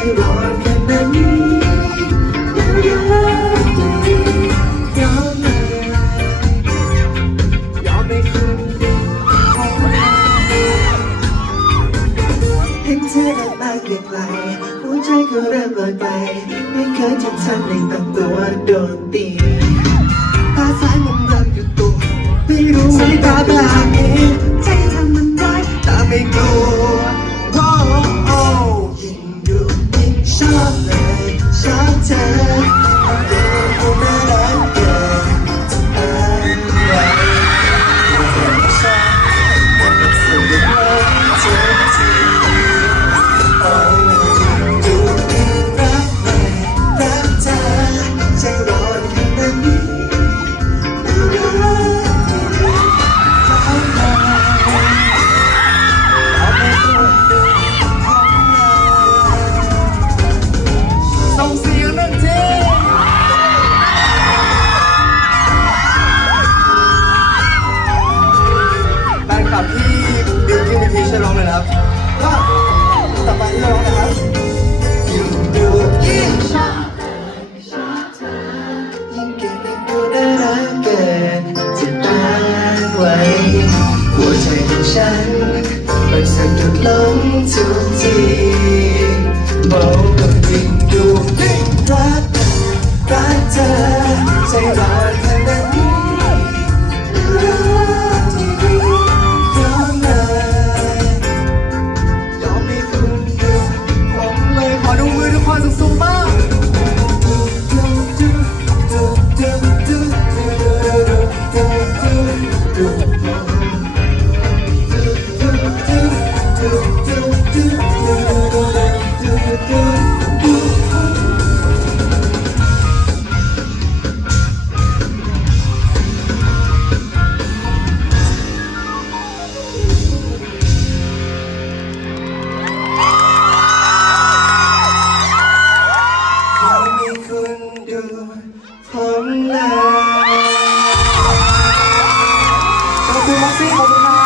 ให้รอกัแบบนี้แล้วอย่าเลิยอมเลยอมให้คุณดีเห็นเธอได้มากกินไปหัวใจก็เริ่มลอยไป ไม่เคยจะทำในตั้งตัวโดนตี เกินจะต้านไว้หัวใจของฉันมันสั่นทุกลมทุกทีเบากับดิ่งดูยิ่งรักรักเธอใจรัก Masih 呢